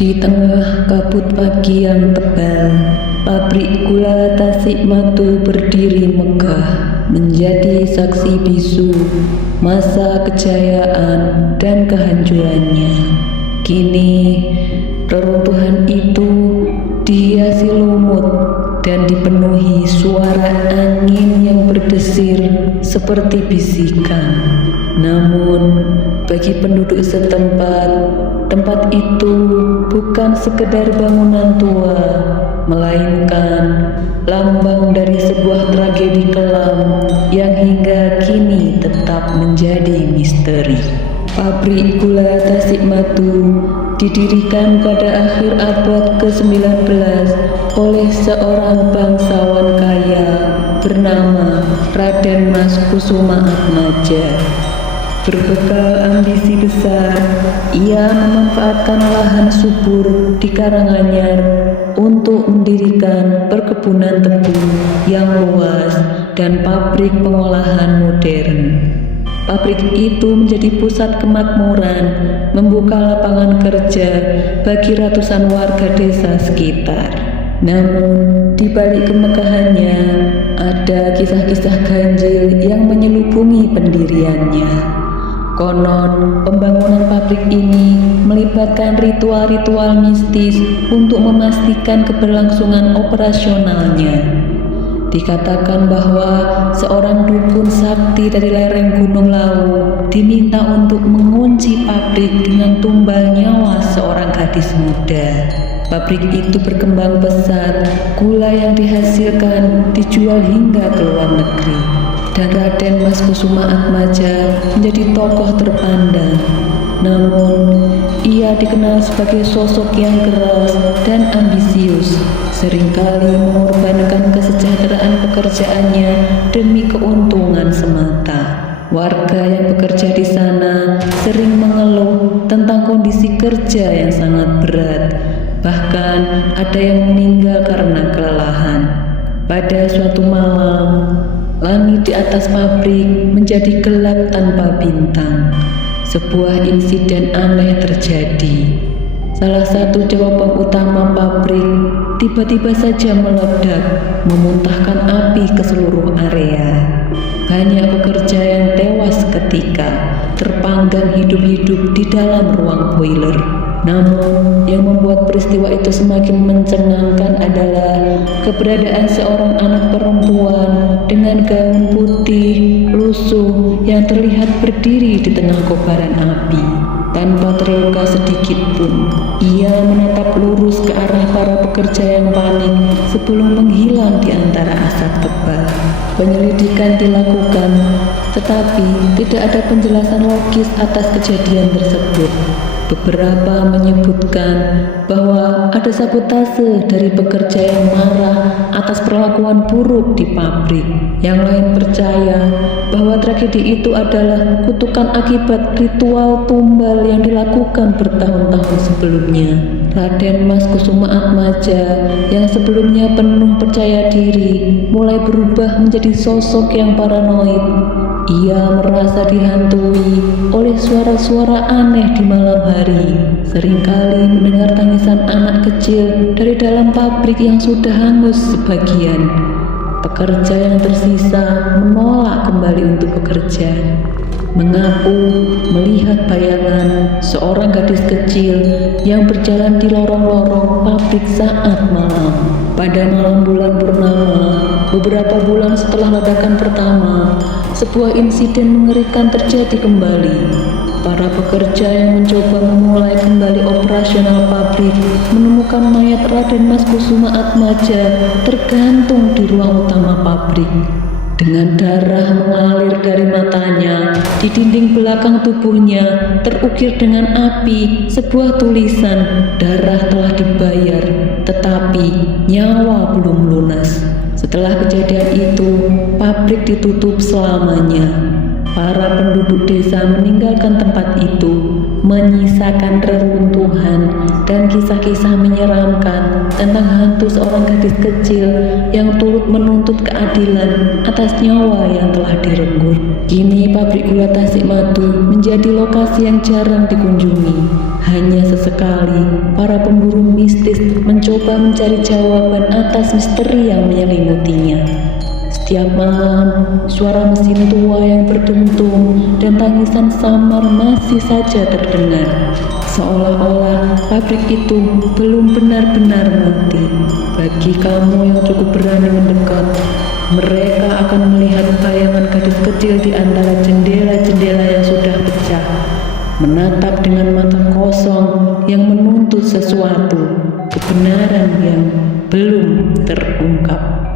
Di tengah kabut pagi yang tebal, pabrik gula Tasikmatu berdiri megah, menjadi saksi bisu masa kejayaan dan kehancurannya. Kini, reruntuhan itu dihiasi lumut dan dipenuhi suara angin yang berdesir seperti bisikan. Namun, bagi penduduk setempat, tempat itu bukan sekedar bangunan tua, melainkan lambang dari sebuah tragedi kelam yang hingga kini tetap menjadi misteri. Pabrik gula Tasikmatu didirikan pada akhir abad ke-19 oleh seorang bangsawan kaya bernama Raden Mas Kusuma Atmaja. Berbekal ambisi besar, ia memanfaatkan lahan subur di Karanganyar untuk mendirikan perkebunan tebu yang luas dan pabrik pengolahan modern. Pabrik itu menjadi pusat kemakmuran, membuka lapangan kerja bagi ratusan warga desa sekitar. Namun, di balik kemegahannya, ada kisah-kisah ganjil yang menyelubungi pendiriannya. Konon, pembangunan pabrik ini melibatkan ritual-ritual mistis untuk memastikan keberlangsungan operasionalnya. Dikatakan bahwa seorang dukun sakti dari lereng Gunung Lawu diminta untuk mengunci pabrik dengan tumbal nyawa seorang gadis muda. Pabrik itu berkembang pesat, gula yang dihasilkan dijual hingga ke luar negeri. Dan Raden Mas Kusuma Atmaja menjadi tokoh terpandang. Namun, ia dikenal sebagai sosok yang keras dan ambisius, seringkali mengorbankan kesejahteraan pekerjaannya demi keuntungan semata. Warga yang bekerja di sana sering mengeluh tentang kondisi kerja yang sangat berat. Bahkan ada yang meninggal karena kelelahan. Pada suatu malam, langit di atas pabrik menjadi gelap tanpa bintang. Sebuah insiden aneh terjadi. Salah satu jawaban utama pabrik tiba-tiba saja meledak, memuntahkan api ke seluruh area. Banyak pekerja yang tewas seketika, terpanggang hidup-hidup di dalam ruang boiler. Namun, yang membuat peristiwa itu semakin mencengangkan adalah keberadaan seorang anak perempuan dengan gaun putih, lusuh, yang terlihat berdiri di tengah kobaran api. Tanpa terluka sedikit pun, ia menatap lurus ke arah para pekerja yang panik sebelum menghilang di antara asap tebal. Penyelidikan dilakukan, tetapi tidak ada penjelasan logis atas kejadian tersebut. Beberapa menyebutkan bahwa ada sabotase dari pekerja yang marah atas perlakuan buruk di pabrik. Yang lain percaya bahwa tragedi itu adalah kutukan akibat ritual tumbal yang dilakukan bertahun-tahun sebelumnya. Raden Mas Kusuma Atmaja yang sebelumnya penuh percaya diri mulai berubah menjadi sosok yang paranoid. Ia merasa dihantui oleh suara-suara aneh di malam hari. Seringkali mendengar tangisan anak kecil dari dalam pabrik yang sudah hangus sebagian. Pekerja yang tersisa menolak kembali untuk bekerja. Mengaku melihat bayangan seorang gadis kecil yang berjalan di lorong-lorong pabrik saat malam. Pada malam bulan purnama, beberapa bulan setelah ledakan pertama, sebuah insiden mengerikan terjadi kembali. Para pekerja yang mencoba memulai kembali operasional pabrik menemukan mayat Raden Mas Kusuma Atmaja tergantung di ruang utama pabrik. Dengan darah mengalir dari matanya, di dinding belakang tubuhnya terukir dengan api sebuah tulisan, "Darah telah dibayar, tetapi nyawa belum lunas." Setelah kejadian itu, pabrik ditutup selamanya. Para penduduk desa meninggalkan tempat itu, menyisakan reruntuhan dan kisah-kisah menyeramkan tentang hantu seorang gadis kecil yang turut menuntut keadilan atas nyawa yang telah direnggut. Kini pabrik gula Tasikmatu menjadi lokasi yang jarang dikunjungi. Hanya sesekali para pemburu mistis mencoba mencari jawaban atas misteri yang menyelimutinya. Setiap malam, suara mesin tua yang berdentum dan tangisan samar masih saja terdengar. Seolah-olah pabrik itu belum benar-benar mati. Bagi kamu yang cukup berani mendekat, mereka akan melihat bayangan gadis kecil di antara jendela-jendela yang sudah pecah, menatap dengan mata kosong yang menuntut sesuatu, kebenaran yang belum terungkap.